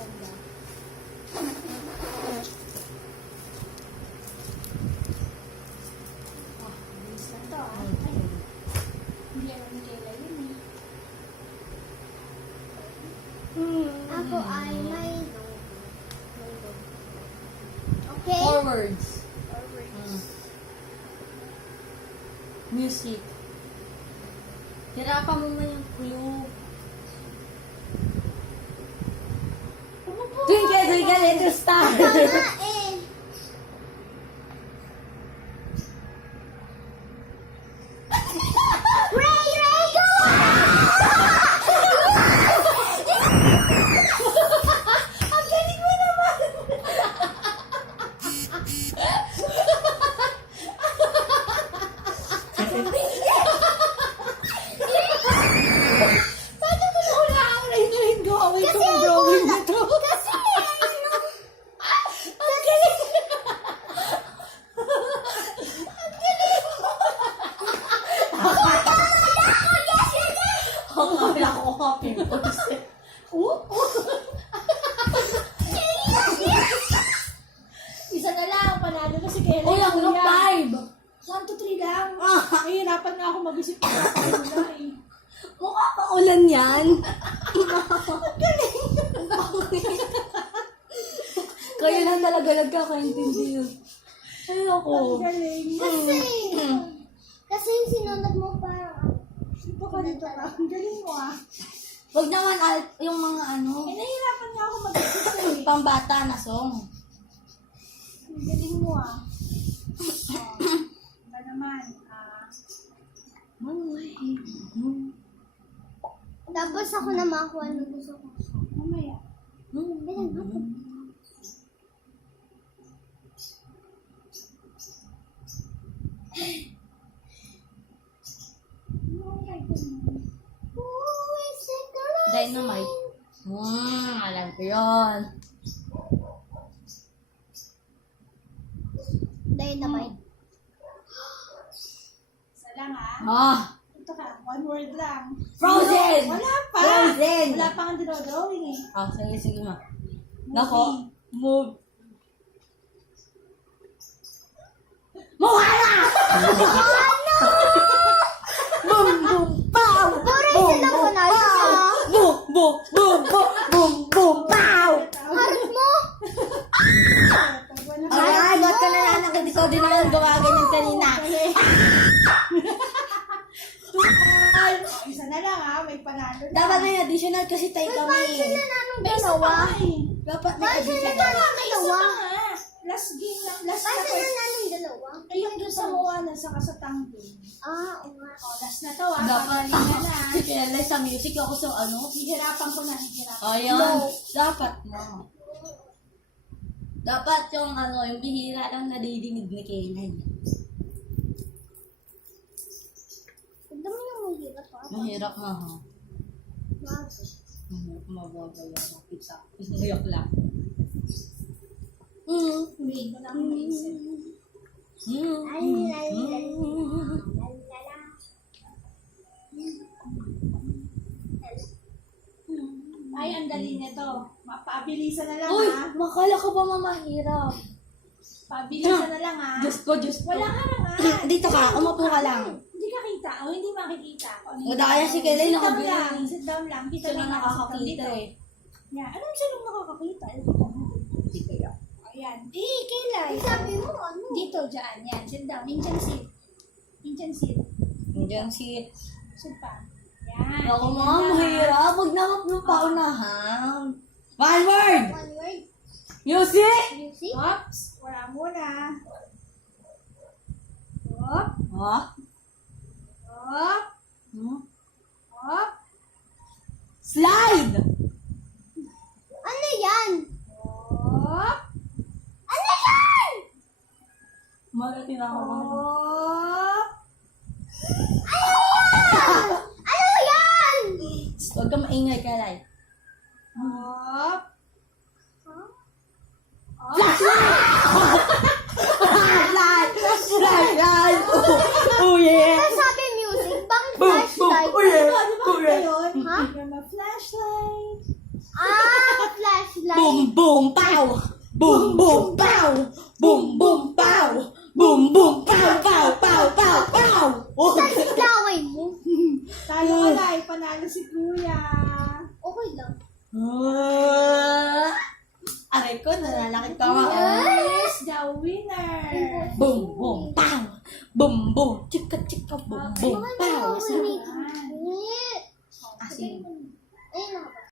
maganda. Bilis lang to ah. Ay, hindi alam ni Kayla yun eh. Ako ay may okay. Forwards. Forwards. Music. Hirapan mo na yung clue. Twinkle, twinkle, little star. Ito nga eh. Ray, Ray, go! Ang galing mo naman! Paano mo nakulaan na yung gawin ko ang drawing nito? Kasi ano? Ang galing! Akala ko happy voice. Isa na lang, panalo na si Kayla. Uy, ang Kuya. 5. 1, 2, 3 lang. Nahihirapan nga ako mag-isip ng kapakula eh. Mukha pa ulan yan. Kayo lang talaga nagkakaintindi yun. Ayoko. Ang galing. Kasi yung sinunod mo parang Ito ka dito ka. Ang galing mo ah. Wag naman yung mga ano, Eh, nahihirapan nga ako mag-isip eh. pambata na song. Ang galing mo ah. Ba naman, tapos ako na makuha ng gusto ko. mamaya. Who is it gonna Dynamite. Alam ko yun. Dynamite. Isa lang ah. Ah! Ito ka, 1 word lang. Frozen! Wala pa! Frozen! Wala pa kang dinodrawing eh. Sige, sige ma. Movie. Nako. Move. Moana! Boom, boom, pow! Puro isa lang ko na. Boom, boom, boom, boom, boom, boom, pow! Harap mo! Ay, ba't ka na nanak? Hindi ko din naman gawagan yung kanina. Isa na lang ah, may panalo na. Dapat may additional kasi tayo kami. Sila na nung May isa dalawa. pa nga eh. Dapat may Bakit sila additional. na May isa dalawa? pa nga. Last game na, last na Bakit first. sila na nung dalawa? Ay, yung doon sa Moana, saka sa Tango. Oo nga. Oh, last na to ah. Dapat Pagalingan na. si Kelly sa music ako sa ano. Hihirapan ko na, hihirapan. Ayun. Dapat mo. Dapat yung ano, yung bihira lang nadidinig ni Kelly. Tignan mo yung mahirap ha. Mahirap nga ha. Bakit? Mahirap mabagal lang. Pizza. Iyak lang. Hindi ko na ako maisip. Ay, ang dali nito. Paabilisan na lang Uy, ha. makala ko ba mamahirap? Paabilisan na lang ha. Diyos ko, Diyos ko. Wala ka na nga. Dito ka, umupo ka lang. Hindi ka kita. O, hindi makikita. O, kaya si Kelly Sit down nakabili. lang. Sit down lang. Kita Siya lang na ako, sit down nakakakita dito. eh. Yan. Anong siya nung nakakakita? Hindi kaya. Ayan. Kaylay. Sabi mo ano? Dito, dyan. Yan. Sit down. Indian seat. Indian seat. Diyan si... Sit pa. Yan. Ako Ganyan mga lang. mahirap. Huwag na mo paunahan. One word! One word. Music! Music. Oops. Wala muna. Hop. Ha? Hop. Hop. Slide! Ano yan? Hop. Ano yan? Marating ako. Hop. Ano yan? Huwag ka maingay ka, Lai. Hop. Flashlight! Flashlight! Oh yeah! Ano sabi music? Bakit Boom! Boom! flashlight? Oh yeah! Ano ba Oh yeah! yun? Ha? You're my flashlight. Flashlight. boom, boom, pow! Boom, boom, pow! Boom, boom, pow! Boom, boom, pow, pow, pow, pow, pow! Oh. Saan si Klaway mo? Talo ka na, panalo si Kuya. Okay lang. Aray ko, nalalakit ka nga. Yes, the winner. Boom, boom, pow! Boom, boom, chika, chika, boom, boom, pow! Ay, Asin. nakapag. Ayun, nakapag.